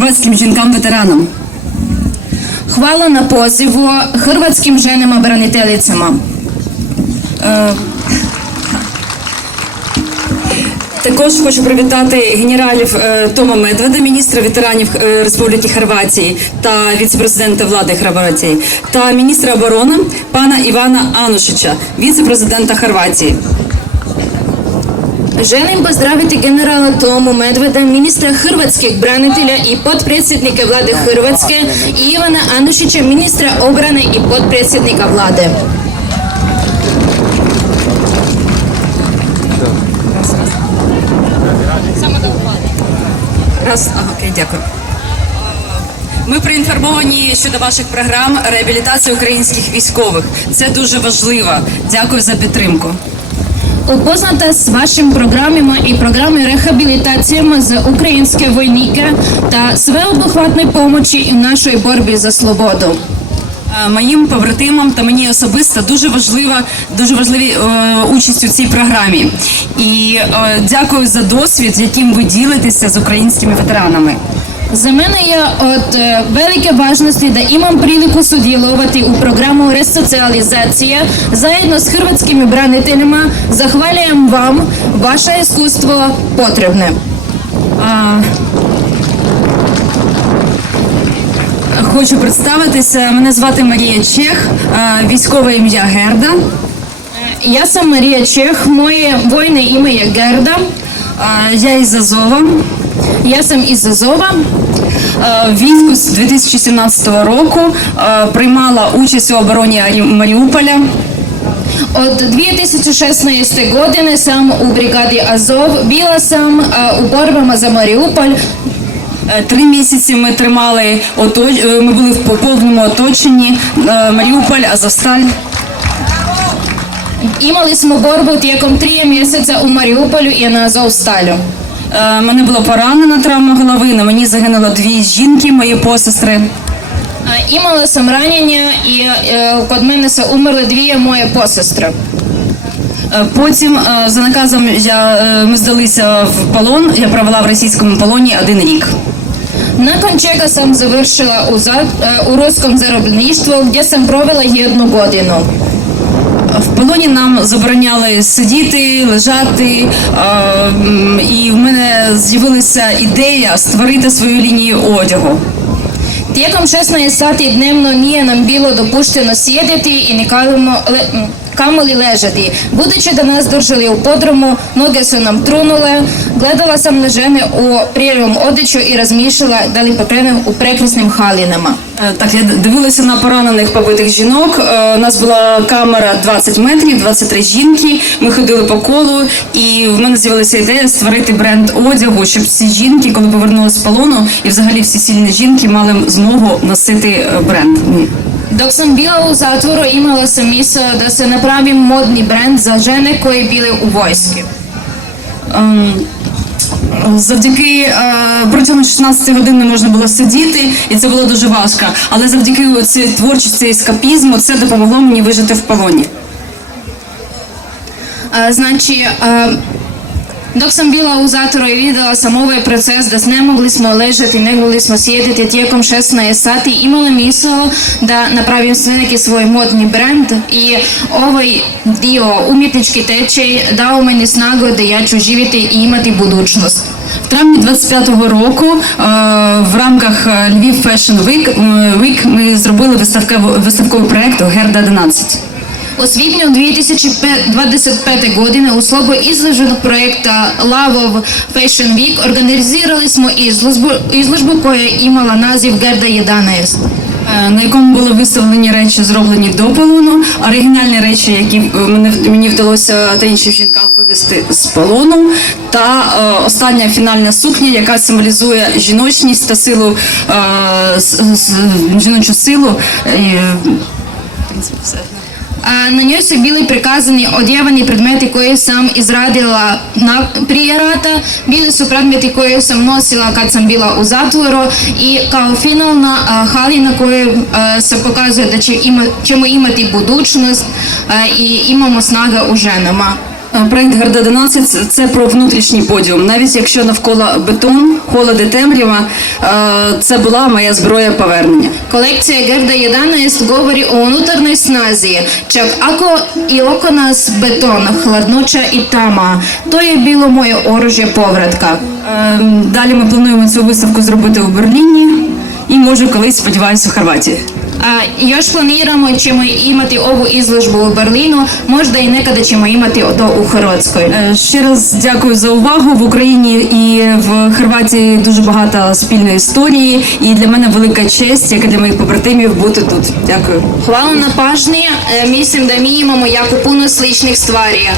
hrvatskim žinkom-veteranам. Hvala na pozivu hrvatskim ženama braniteljicama. Також хочу привітати генералів Тома Медведа, міністра ветеранів Республіки Хорватії та віце-президента влади Хорватії, та міністра оборони пана Івана Анушича, віце-президента Хорватії. Želim pozdraviti generala Tomu Medveda, ministra hrvatskih branitelja i potpredsjednika vlade Hrvatske, i Ivana Anušića, ministra obrane i potpredsjednika vlade. Окей, дякую. Ми проінформовані щодо ваших програм реабілітації українських військових. Це дуже важливо. Дякую за підтримку. Upoznata s vašim programima i programi rehabilitacijama za ukrajinske vojnike ta sveobuhvatnoj pomoći u našoj borbi za slobodu. Моїм побратимам та мені особисто дуже важливі участь у цій програмі. І дякую за досвід, яким ви ділитеся з українськими ветеранами. За мене je od velike važnosti da imam priliku sudjelovati u programu resocializacije zajedno s hrvatskimi braniteljima. Zahvaljujem vam, vaše iskustvo potrebne. Хочу представитися. Мене звати Марія Чех, військове ім'я Герда. Я sam Marija Čeh, moje vojne ime je Gerda. Я із Азова. Я sam iz Azova. Війську з 2017 року приймала участь у обороні Маріуполя. Od 2016. godine sam u brigadi Azov, bila sam u borbama za Mariupolj. 3 місяці ми були в повному оточенні Маріуполь, Азовсталь. Imali smo borbu tijekom 3 mjeseca u Mariupolju i na Azovstalju. Мене було поранено, травма голови, на мені загинуло 2 жінки, мої посестри. Imala sam ranjenja i kod mene su umrle 2 moje posestre. Потім, за наказом, ми здалися в полон, я провела в російському полоні 1 рік. Nakon čega sam završila u ruskom zarobljeništvu gdje sam provela 1 godinu. В полоні нам забороняли сидіти, лежати, і в мене з'явилася ідея створити свою лінію одягу. Tijekom 16 sati dnevno nije nam bilo dopušteno sjediti i kamoli ležati. Budući da nas držali u podrumu, noge su nam trunule, gledala sam na žene u prijevom odjeću i razmišljala da li pokrenem u prekrasnim halinama. Так, я дивилася на поранених побитих жінок. У нас була камера 20 метрів, 23 жінки. Ми ходили по колу, і в мене з'явилася ідея створити бренд одягу, щоб всі жінки, коли повернулися з полону, і взагалі всі сильні жінки мали змогу носити бренд. Dok sam bila u zatvoru, imala sam misao da se napravim modni brend za žene koje bile u vojski. Завдяки протягом 16 годин не можна було сидіти, і це було дуже важко. Але завдяки творчості ескапізму це допомогло мені вижити в полоні. Znači, dok sam bila u zatvoru i vidjela sam ovaj proces da ne mogli smo ležati, ne mogli smo sjediti tijekom 16 sati, imala misao da napravim sve neki svoj modni brand i ovaj dio umjetnički tečaj dao meni snagu da ja ću živjeti i imati budućnost. В травні 25-го року в рамках Львів Fashion Week ми зробили виставковий проєкт «Герда 11». U svibnju 2025. godine u sklopu izloženog projekta Love Fashion Week organizirali smo izložbu koja je imala naziv Gerda 11. На якому були виставлені речі, зроблені до полону, оригінальні речі, які мені вдалося та іншим жінкам вивезти з полону, та остання фінальна сукня, яка символізує жіночність та силу, жіночу силу. Na njoj su bili prikazani odjevani predmeti koje sam izradila prije rata, bili su predmeti koje sam nosila kad sam bila u zatvoru i kao finalna haljina koju se pokazuje da ćemo imati budućnost i imamo snaga u ženama. Проект Гарда 11 – це про внутрішній подіум. Навіть якщо навколо бетон, холод і темрява, це була моя зброя повернення. Koлекcija Gerda 11 govori o unutarnjoj snazi. Čak ako i oko nas beton, hladnoća i tama, to je bilo moje oružje povratka. Далі ми плануємо цю виставку зробити у Берліні і, може, колись, сподіваюся, в Хорватії. A još planiramo i ćemo imati ovu izložbu u Berlinu, možda i nekada ćemo imati to u Hrvatskoj. Ще раз дякую за увагу. В Україні і в Хорватії дуже багато спільної історії, і для мене велика честь, як і для моїх побратимів, бути тут. Дякую. Hvala na pažnji, mislim da mi imamo jako puno sličnih stvari.